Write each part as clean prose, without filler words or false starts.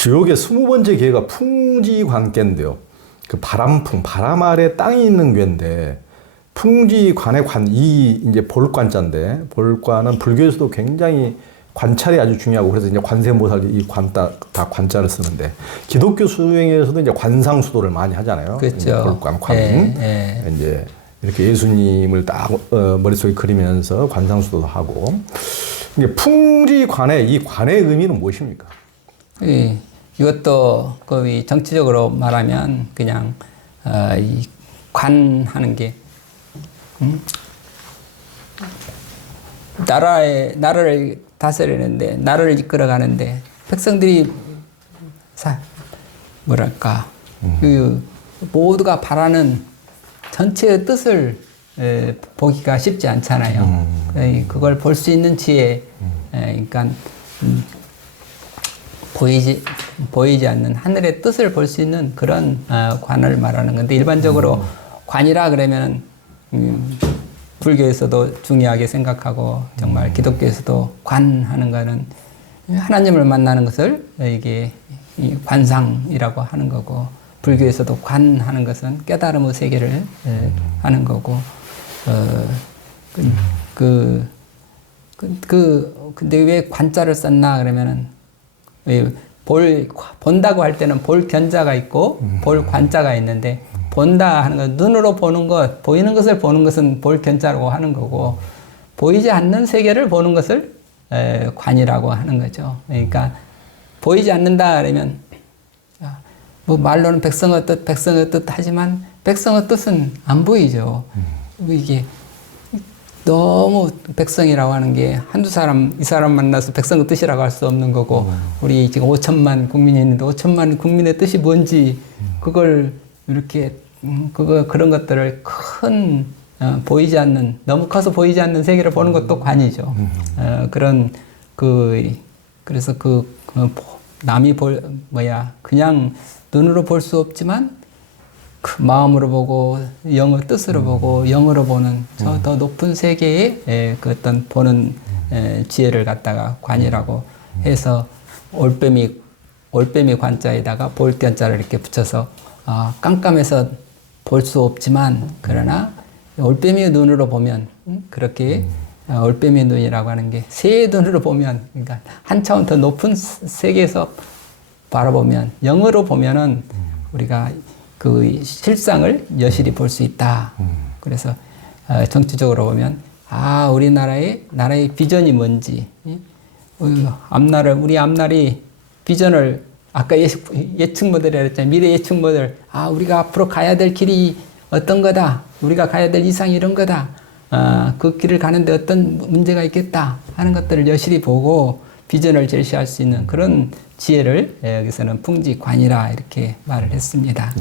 지옥의 20번째 괴가 풍지관괴인데요. 그 바람풍, 바람 아래 땅이 있는 괴인데, 풍지관의 이 이제 볼관자인데, 볼관은 불교에서도 굉장히 관찰이 아주 중요하고, 그래서 이제 관세모살 이 다 관자를 쓰는데, 기독교 수행에서도 이제 관상수도를 많이 하잖아요. 그렇죠. 볼관, 관. 이제 이렇게 예수님을 딱 머릿속에 그리면서 관상수도도 하고. 이게 풍지관의 이 관의 의미는 무엇입니까? 이것도 거의 정치적으로 말하면 그냥 이 관하는 게 나라를 다스리는데, 나라를 이끌어가는데 백성들이 뭐랄까 그 모두가 바라는 전체의 뜻을 보기가 쉽지 않잖아요. 그걸 볼 수 있는 지혜, 그러니까 보이지 않는 하늘의 뜻을 볼 수 있는 그런 관을 말하는 건데, 일반적으로 관이라 그러면 불교에서도 중요하게 생각하고, 정말 기독교에서도 관하는 거는 하나님을 만나는 것을 이게 관상이라고 하는 거고, 불교에서도 관하는 것은 깨달음의 세계를 하는 거고, 근데 왜 관자를 썼나 그러면은, 본다고 할 때는 볼 견자가 있고 볼 관자가 있는데, 본다 하는 건 눈으로 보는 것, 보이는 것을 보는 것은 볼 견자라고 하는 거고, 보이지 않는 세계를 보는 것을 관이라고 하는 거죠. 그러니까 보이지 않는다 그러면 뭐 말로는 백성의 뜻 하지만 백성의 뜻은 안 보이죠. 이게 너무 백성이라고 하는 게 한두 사람, 이 사람 만나서 백성의 뜻이라고 할 수 없는 거고, 우리 지금 5천만 국민이 있는데 5천만 국민의 뜻이 뭔지 그걸 이렇게 그런 것들을 큰 보이지 않는, 너무 커서 보이지 않는 세계를 보는 것도 관이죠. 그래서 남이 그냥 눈으로 볼 수 없지만 그 마음으로 보고 영의 뜻으로 보고 영으로 보는 저 더 높은 세계의 그 어떤 보는 지혜를 갖다가 관이라고 해서, 올빼미 관자에다가 볼견자를 이렇게 붙여서 깜깜해서 볼 수 없지만, 그러나 올빼미의 눈으로 보면 그렇게 올빼미 눈이라고 하는 게 새의 눈으로 보면, 그러니까 한 차원 더 높은 세계에서 바라보면, 영으로 보면은 우리가 그 실상을 여실히 볼 수 있다. 그래서 정치적으로 보면 우리나라의 비전이 뭔지, 우리 앞날이 비전을 아까 예측 모델이라 했잖아요. 미래 예측 모델. 우리가 앞으로 가야 될 길이 어떤 거다. 우리가 가야 될 이상이 이런 거다. 그 길을 가는데 어떤 문제가 있겠다 하는 것들을 여실히 보고 비전을 제시할 수 있는 그런 지혜를 여기서는 풍지관이라 이렇게 말을 했습니다.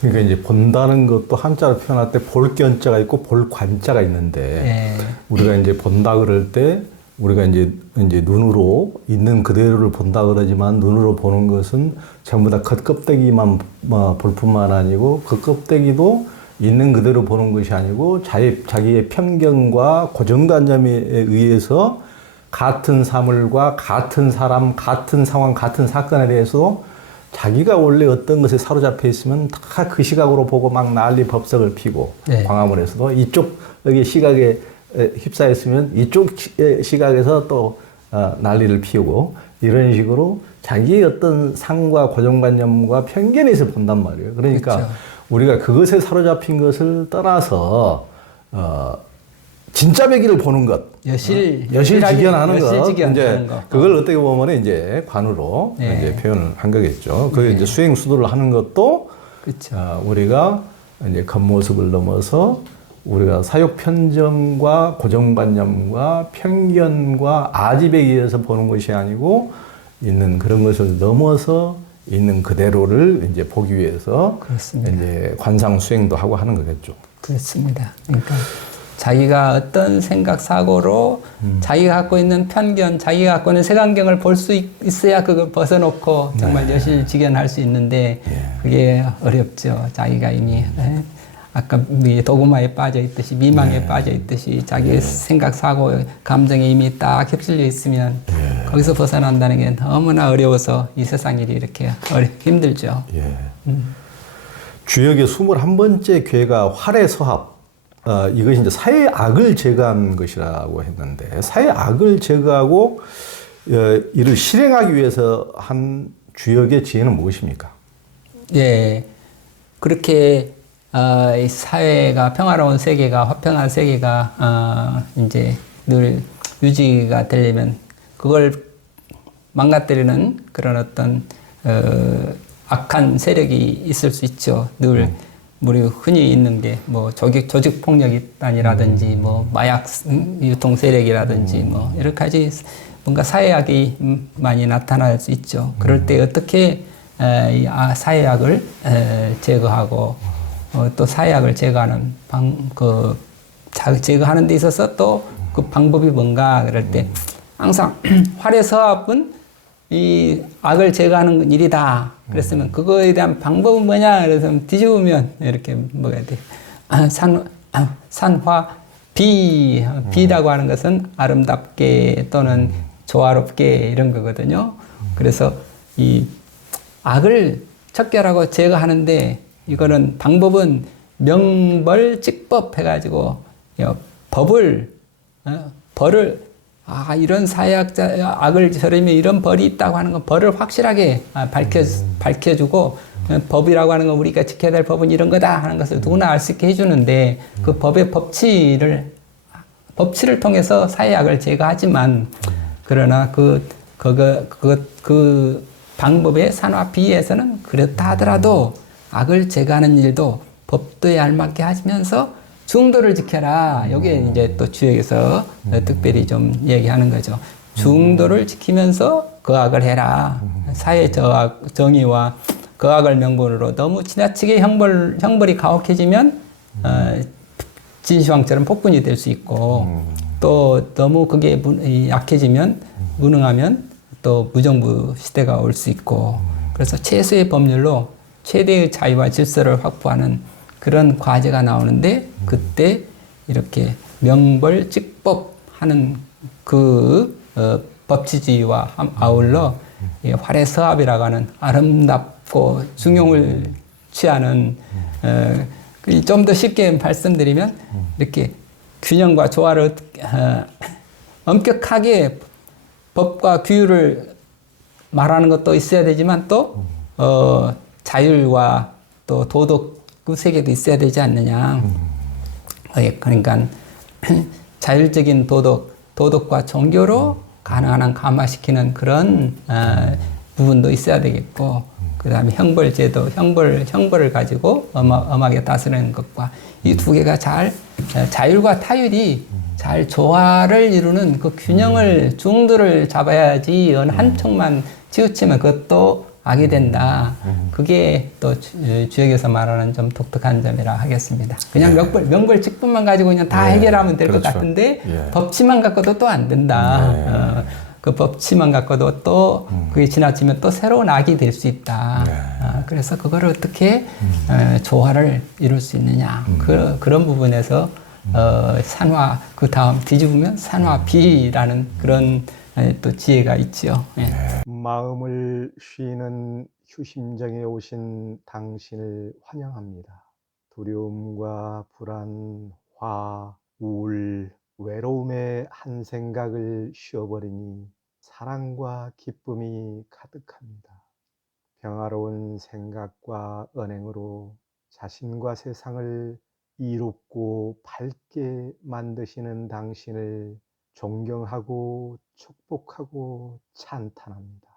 그러니까 이제 본다는 것도 한자로 표현할 때 볼견자가 있고 볼관자가 있는데, 우리가 이제 본다 그럴 때 우리가 이제 눈으로 있는 그대로를 본다 그러지만, 눈으로 보는 것은 전부 다 겉껍데기만 볼 뿐만 아니고, 그 껍데기도 있는 그대로 보는 것이 아니고 자기의 편견과 고정관념에 의해서 같은 사물과 같은 사람, 같은 상황, 같은 사건에 대해서 자기가 원래 어떤 것에 사로잡혀 있으면 다 그 시각으로 보고 막 난리 법석을 피고, 광화문에서도 이쪽 여기 시각에 휩싸였으면 이쪽 시각에서 또 난리를 피우고, 이런 식으로 자기의 어떤 상과 고정관념과 편견에서 본단 말이에요. 그러니까 그렇죠. 우리가 그것에 사로잡힌 것을 떠나서 진짜 배기를 보는 것, 여실직연하는 것, 이제 그걸 어떻게 보면 이제 관으로 이제 표현을 한 거겠죠. 그 이제 수행 수도를 하는 것도 그렇죠. 우리가 이제 겉모습을 넘어서 우리가 사욕 편정과 고정관념과 편견과 아집에 의해서 보는 것이 아니고, 있는 그런 것을 넘어서 있는 그대로를 이제 보기 위해서 그렇습니다. 이제 관상 수행도 하고 하는 거겠죠. 그렇습니다. 그러니까 자기가 어떤 생각 사고로 자기가 갖고 있는 편견, 자기가 갖고 있는 색안경을 볼 수 있어야 그걸 벗어놓고 정말 여실직연할 수 있는데, 그게 어렵죠. 자기가 이미 아까 도구마에 빠져 있듯이 미망에 빠져 있듯이 자기의 생각, 사고, 감정에 이미 딱 휩쓸려 있으면 거기서 벗어난다는 게 너무나 어려워서 이 세상 일이 이렇게 힘들죠. 주역의 21번째 괴가 활의 서합. 이것이 이제 사회의 악을 제거한 것이라고 했는데, 사회의 악을 제거하고 이를 실행하기 위해서 한 주역의 지혜는 무엇입니까? 예, 그렇게 이 사회가 평화로운 세계가 화평한 세계가 이제 늘 유지가 되려면 그걸 망가뜨리는 그런 어떤 악한 세력이 있을 수 있죠. 늘 우리 흔히 있는 게 뭐 조직 폭력단이라든지 뭐 마약 유통 세력이라든지 뭐 여러 가지 뭔가 사회악이 많이 나타날 수 있죠. 그럴 때 어떻게 이 사회악을 제거하고 또 사회악을 제거하는 제거하는 데 있어서 또 그 방법이 뭔가 그럴 때 항상 활의 서합은 이 악을 제거하는 일이다. 그랬으면 그거에 대한 방법은 뭐냐? 그래서 뒤집으면 이렇게 뭐가 돼? 산화 비라고 하는 것은 아름답게 또는 조화롭게 이런 거거든요. 그래서 이 악을 척결하고 제거하는데 이거는 방법은 명벌직법 해가지고 벌을 이런 사회학자 악을 저리면 이런 벌이 있다고 하는 건 벌을 확실하게 밝혀주고 법이라고 하는 건 우리가 지켜야 될 법은 이런 거다 하는 것을 누구나 알 수 있게 해주는데 그 법의 법치를 통해서 사회악을 제거하지만 그러나 그 방법의 산화 비에서는 그렇다 하더라도 악을 제거하는 일도 법도에 알맞게 하시면서 중도를 지켜라. 여기에 이제 또 주역에서 특별히 좀 얘기하는 거죠. 중도를 지키면서 그 악을 해라. 사회 정의와 그 악을 명분으로 너무 지나치게 형벌이 가혹해지면 진시황처럼 폭군이 될 수 있고 또 너무 그게 약해지면 무능하면 또 무정부 시대가 올 수 있고 그래서 최소의 법률로 최대의 자유와 질서를 확보하는 그런 과제가 나오는데 그때 이렇게 명벌직법 하는 그 법치주의와 아울러 활의 서합이라고 하는 아름답고 중용을 취하는 좀 더 쉽게 말씀드리면 이렇게 균형과 조화를 엄격하게 법과 규율을 말하는 것도 있어야 되지만 또 자율과 또 도덕 그 세계도 있어야 되지 않느냐. 그러니까 자율적인 도덕과 종교로 가능한 한 감화시키는 그런 부분도 있어야 되겠고, 그 다음에 형벌제도, 형벌을 가지고 엄하게 다스리는 것과 이 두 개가 자율과 타율이 잘 조화를 이루는 그 균형을, 중도를 잡아야지 어느 한쪽만 치우치면 그것도 악이 된다. 그게 또 주역에서 말하는 좀 독특한 점이라 하겠습니다. 그냥 명벌직분만 가지고 그냥 다 해결하면 될 것 같은데 법치만 갖고도 또 안 된다. 그 법치만 갖고도 또 그게 지나치면 또 새로운 악이 될 수 있다. 그래서 그걸 어떻게 조화를 이룰 수 있느냐. 그런 부분에서 산화, 그 다음 뒤집으면 산화비라는 그런 또 지혜가 있지요. 마음을 쉬는 휴심정에 오신 당신을 환영합니다. 두려움과 불안, 화, 우울, 외로움의 한 생각을 쉬어버리니 사랑과 기쁨이 가득합니다. 평화로운 생각과 언행으로 자신과 세상을 이롭고 밝게 만드시는 당신을 존경하고 축복하고 찬탄합니다.